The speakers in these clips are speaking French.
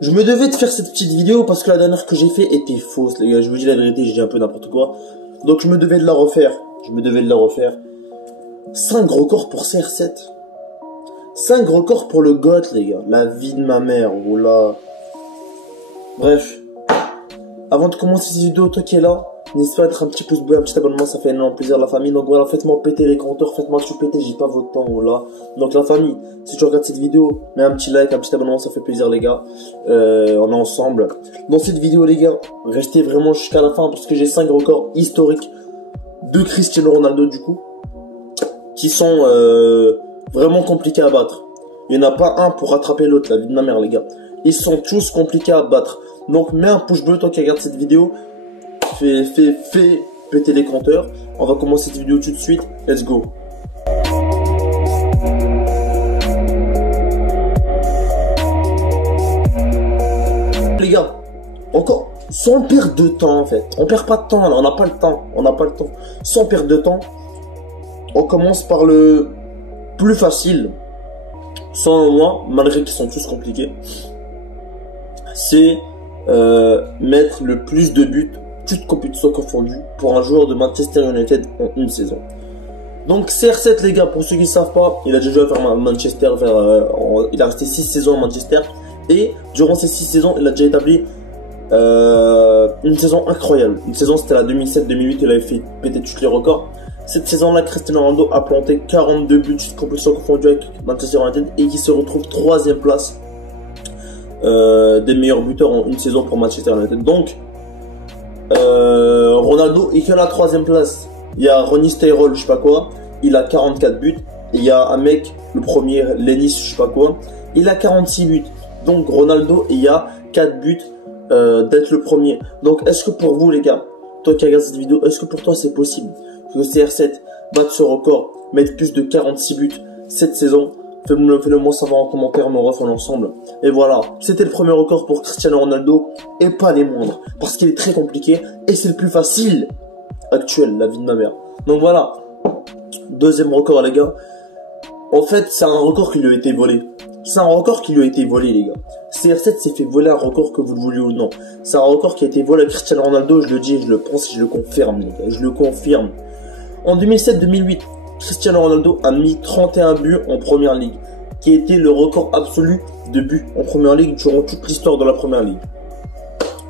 Je me devais de faire cette petite vidéo parce que la dernière que j'ai fait était fausse, les gars. Je vous dis la vérité, j'ai dit un peu n'importe quoi. Donc je me devais de la refaire. 5 records pour CR7. 5 records pour le GOAT, les gars. La vie de ma mère, oula. Bref. Avant de commencer cette vidéo, toi qui es là, n'hésite pas à mettre un petit pouce bleu, un petit abonnement, ça fait énormément plaisir à la famille. Donc voilà, faites-moi péter les compteurs, faites-moi tout péter, j'ai pas votre temps, là. Donc la famille, si tu regardes cette vidéo, mets un petit like, un petit abonnement, ça fait plaisir les gars. On est ensemble. Dans cette vidéo les gars, restez vraiment jusqu'à la fin parce que j'ai 5 records historiques de Cristiano Ronaldo du coup, qui sont vraiment compliqués à battre. Il n'y en a pas un pour rattraper l'autre, la vie de ma mère les gars. Ils sont tous compliqués à battre. Donc mets un pouce bleu toi qui regarde cette vidéo. Fais péter les compteurs. On va commencer cette vidéo tout de suite. Let's go. Les gars, encore sans perdre de temps en fait. On perd pas de temps là, on n'a pas le temps. Sans perdre de temps, on commence par le plus facile. Sans moi, malgré qu'ils sont tous compliqués. C'est mettre le plus de buts, toutes compétitions confondues, pour un joueur de Manchester United en une saison. Donc CR7 les gars, pour ceux qui ne savent pas, il a déjà joué vers Manchester, il a resté 6 saisons à Manchester, et durant ces 6 saisons, il a déjà établi une saison incroyable. Une saison, c'était la 2007-2008, il avait fait péter tous les records. Cette saison-là, Cristiano Ronaldo a planté 42 buts, toutes compétitions confondues avec Manchester United, et qui se retrouve 3e place des meilleurs buteurs en une saison pour Manchester United. Donc Ronaldo est que la 3e place. Il y a Ronnie Styrol, je sais pas quoi, il a 44 buts. Et il y a un mec, le premier, Lennis, je sais pas quoi, il a 46 buts. Donc Ronaldo, il y a 4 buts d'être le premier. Donc est-ce que pour vous les gars, toi qui regardes cette vidéo, est-ce que pour toi c'est possible que CR7 batte ce record, mette plus de 46 buts cette saison? Fais-le moi savoir en commentaire, on refait ensemble. Et voilà, c'était le premier record pour Cristiano Ronaldo, et pas les moindres, parce qu'il est très compliqué, et c'est le plus facile actuel, la vie de ma mère. Donc voilà, deuxième record les gars. En fait, c'est un record qui lui a été volé. Les gars. CR7 s'est fait voler un record, que vous le vouliez ou non. C'est un record qui a été volé à Cristiano Ronaldo, je le dis, je le pense, je le confirme les gars, je le confirme. En 2007-2008, Cristiano Ronaldo a mis 31 buts en première ligue, qui était le record absolu de buts en première ligue durant toute l'histoire de la première ligue.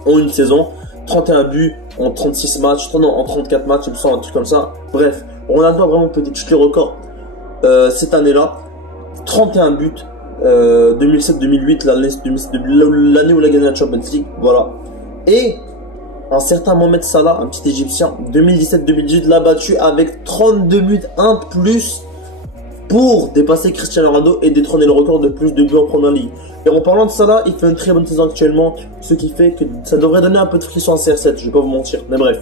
En une saison, 31 buts en 36 matchs, non, en 34 matchs, il me semble, un truc comme ça. Bref, Ronaldo a vraiment pété tous les records cette année-là. 31 buts, 2007-2008, l'année où il a gagné la Champions League, voilà. Et un certain Mohamed Salah, un petit Égyptien, 2017-2018, l'a battu avec 32 buts, un plus, pour dépasser Cristiano Ronaldo et détrôner le record de plus de buts en première ligue. Et en parlant de Salah, il fait une très bonne saison actuellement, ce qui fait que ça devrait donner un peu de frisson à CR7, je vais pas vous mentir, mais bref.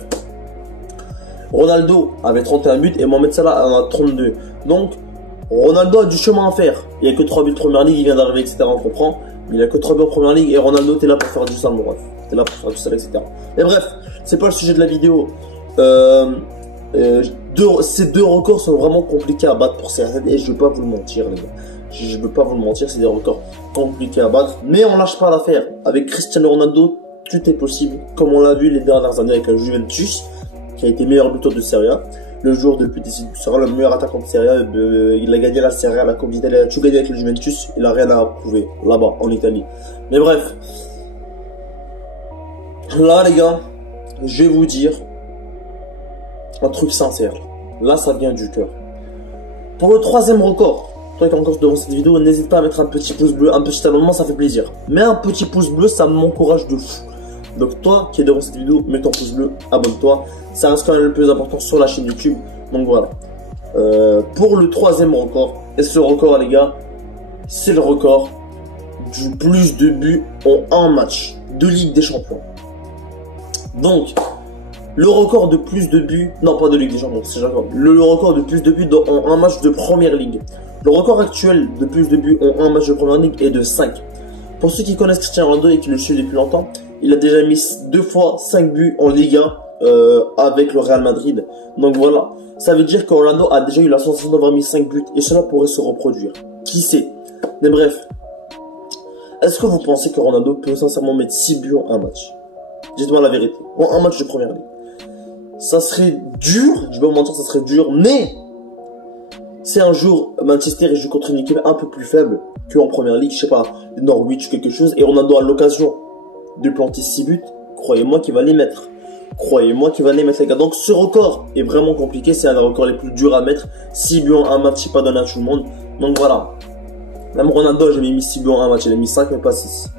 Ronaldo avait 31 buts et Mohamed Salah en a 32. Donc, Ronaldo a du chemin à faire. Il n'y a que 3 buts de première ligue, il vient d'arriver, etc. On comprend. Mais il n'y a que 3 buts en première ligue et Ronaldo, t'es là pour faire du sale, mon ref. T'es là pour faire du sale, etc. Et bref, c'est pas le sujet de la vidéo. Ces deux records sont vraiment compliqués à battre pour CR7 et je veux pas vous le mentir, les gars. Je veux pas vous le mentir, c'est des records compliqués à battre. Mais on lâche pas l'affaire. Avec Cristiano Ronaldo, tout est possible. Comme on l'a vu les dernières années avec la Juventus, qui a été meilleur buteur de Serie A. Le joueur depuis des sera le meilleur attaquant de Serie A. Il a gagné la Serie A, la Coupe d'Italie, il a tout gagné avec le Juventus. Il a rien à prouver là-bas, en Italie. Mais bref. Là, les gars, je vais vous dire un truc sincère. Là, ça vient du cœur. Pour le 3e record, toi qui es encore devant cette vidéo, n'hésite pas à mettre un petit pouce bleu, un petit abonnement, ça fait plaisir. Mais un petit pouce bleu, ça m'encourage de fou. Donc toi qui es devant cette vidéo, mets ton pouce bleu, abonne-toi. Ça reste quand même le plus important sur la chaîne YouTube. Donc voilà. Pour le 3e record, et ce record les gars, c'est le record du plus de buts en un match de Ligue des Champions. Donc, le record de plus de buts, non pas de Ligue des Champions, c'est le record de plus de buts en un match de Première Ligue. Le record actuel de plus de buts en un match de Première Ligue est de 5. Pour ceux qui connaissent Cristiano Ronaldo et qui le suivent depuis longtemps, il a déjà mis 2 fois 5 buts en Liga avec le Real Madrid. Donc voilà, ça veut dire que Ronaldo a déjà eu la sensation d'avoir mis 5 buts et cela pourrait se reproduire. Qui sait? Mais bref, Est-ce que vous pensez que Ronaldo peut sincèrement mettre 6 buts en un match? Dites-moi la vérité. En un match de première ligue. Ça serait dur, je vais vous mentir, ça serait dur, mais si un jour Manchester joue contre une équipe un peu plus faible qu'en première ligue, je sais pas, Norwich ou quelque chose, et Ronaldo a l'occasion de planter 6 buts, croyez-moi qu'il va les mettre. Croyez-moi qu'il va les mettre, les gars. Donc ce record est vraiment compliqué, c'est un des records les plus durs à mettre. 6 buts en un match, c'est pas donné à tout le monde. Donc voilà. Même Ronaldo, j'ai mis 6 buts en un match, il a mis 5 mais pas 6.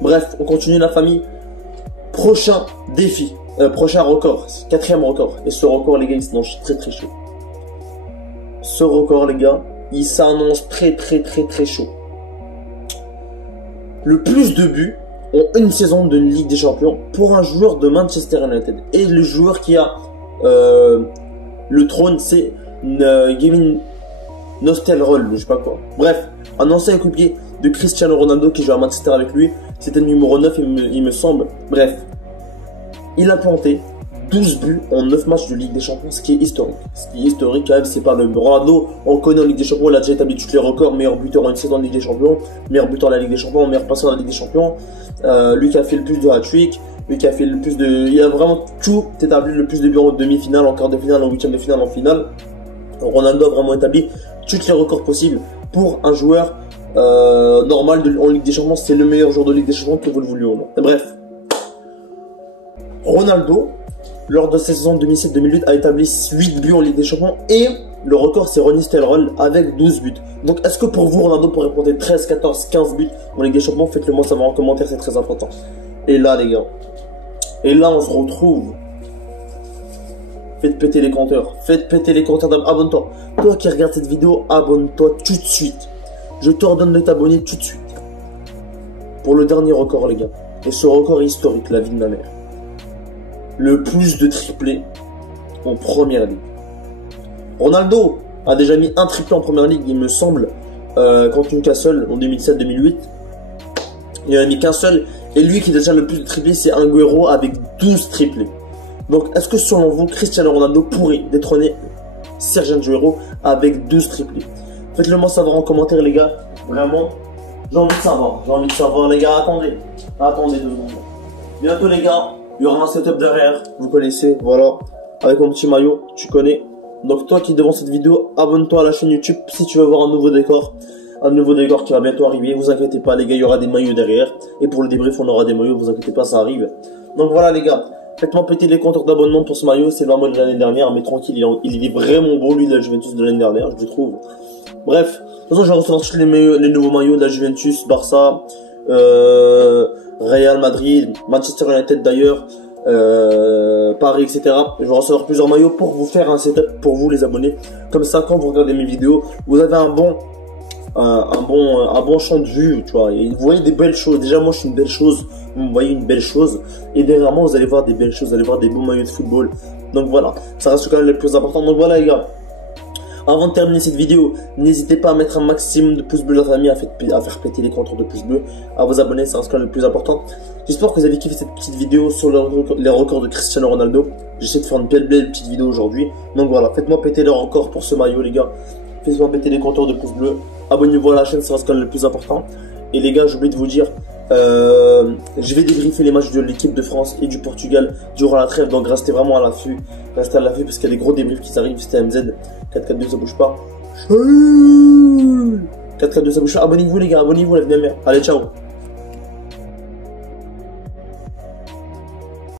Bref, on continue la famille. Prochain défi, prochain record, 4e record. Et ce record, les gars, il s'annonce très très chaud. Ce record, les gars, il s'annonce très chaud. Le plus de buts en une saison de Ligue des Champions pour un joueur de Manchester United. Et le joueur qui a le trône, c'est Gavin Nostelroll, je sais pas quoi. Bref, un ancien coéquipier de Cristiano Ronaldo qui joue à Manchester avec lui. C'était le numéro 9, il me semble. Bref, il a planté 12 buts en 9 matchs de Ligue des Champions, ce qui est historique. Ce qui est historique, quand même, c'est pas le Ronaldo. On connaît en Ligue des Champions, il a déjà établi tous les records. Meilleur buteur en une saison en Ligue des Champions, meilleur buteur de la Ligue des Champions, meilleur passeur de la Ligue des Champions. Lui qui a fait le plus de hat-trick, lui qui a fait le plus de... Il a vraiment tout établi, le plus de buts en demi-finale, en quart de finale, en huitième de finale, en finale. Ronaldo a vraiment établi tous les records possibles pour un joueur normal en Ligue des Champions. C'est le meilleur joueur de Ligue des Champions que vous le vouliez ou non. Bref, Ronaldo, lors de sa saison 2007-2008, a établi 8 buts en Ligue des Champions et le record c'est Ronnie Stellroll avec 12 buts. Donc est-ce que pour vous Ronaldo pourrait prendre 13, 14, 15 buts en Ligue des Champions? Faites-le moi savoir en commentaire, c'est très important. Et là les gars, et là on se retrouve. Faites péter les compteurs, abonne-toi. Toi qui regardes cette vidéo, abonne-toi tout de suite. Je t'ordonne de t'abonner tout de suite. Pour le dernier record les gars. Et ce record est historique, la vie de ma mère. Le plus de triplés en première ligue. Ronaldo a déjà mis un triplé en première ligue, il me semble, contre Newcastle en 2007-2008. Il en a mis qu'un seul. Et lui qui détient le plus de triplés, c'est Agüero avec 12 triplés. Donc, est-ce que selon vous, Cristiano Ronaldo pourrait détrôner Sergio Agüero avec 12 triplés? Faites-le moi savoir en commentaire, les gars. Vraiment, j'ai envie de savoir, les gars. Attendez 2 secondes. Bientôt, les gars. Il y aura un setup derrière, vous connaissez, voilà, avec mon petit maillot, tu connais. Donc toi qui es devant cette vidéo, abonne-toi à la chaîne YouTube si tu veux voir un nouveau décor qui va bientôt arriver. Vous inquiétez pas les gars, il y aura des maillots derrière. Et pour le débrief, on aura des maillots, vous inquiétez pas, ça arrive. Donc voilà les gars, faites-moi péter les compteurs d'abonnement pour ce maillot, c'est le maillot de l'année dernière, mais tranquille, il est vraiment beau lui de la Juventus de l'année dernière, je le trouve. Bref, de toute façon je vais recevoir tous les nouveaux maillots de la Juventus, Barça, Real Madrid, Manchester United d'ailleurs, Paris, etc. Je vais recevoir plusieurs maillots pour vous faire un setup pour vous les abonnés. Comme ça, quand vous regardez mes vidéos, vous avez un bon champ de vue, tu vois. Et vous voyez des belles choses. Déjà, moi, je suis une belle chose. Vous voyez une belle chose. Et derrière moi, vous allez voir des belles choses. Vous allez voir des beaux maillots de football. Donc voilà, ça reste quand même le plus important. Donc voilà, les gars. Avant de terminer cette vidéo, n'hésitez pas à mettre un maximum de pouces bleus, la famille, à faire péter les compteurs de pouces bleus, à vous abonner, c'est le plus important. J'espère que vous avez kiffé cette petite vidéo sur les records de Cristiano Ronaldo. J'essaie de faire une belle petite vidéo aujourd'hui. Donc voilà, faites-moi péter les records pour ce maillot, les gars. Faites-moi péter les compteurs de pouces bleus. Abonnez-vous à la chaîne, c'est le plus important. Et les gars, j'ai oublié de vous dire, je vais débriefer les matchs de l'équipe de France et du Portugal durant la trêve, donc restez vraiment à l'affût. Restez à l'affût parce qu'il y a des gros débriefs qui arrivent. C'était MZ 4-4-2, ça bouge pas. 4-4-2, ça bouge pas. Abonnez-vous les gars, abonnez-vous la vie de ma mère. Allez, ciao.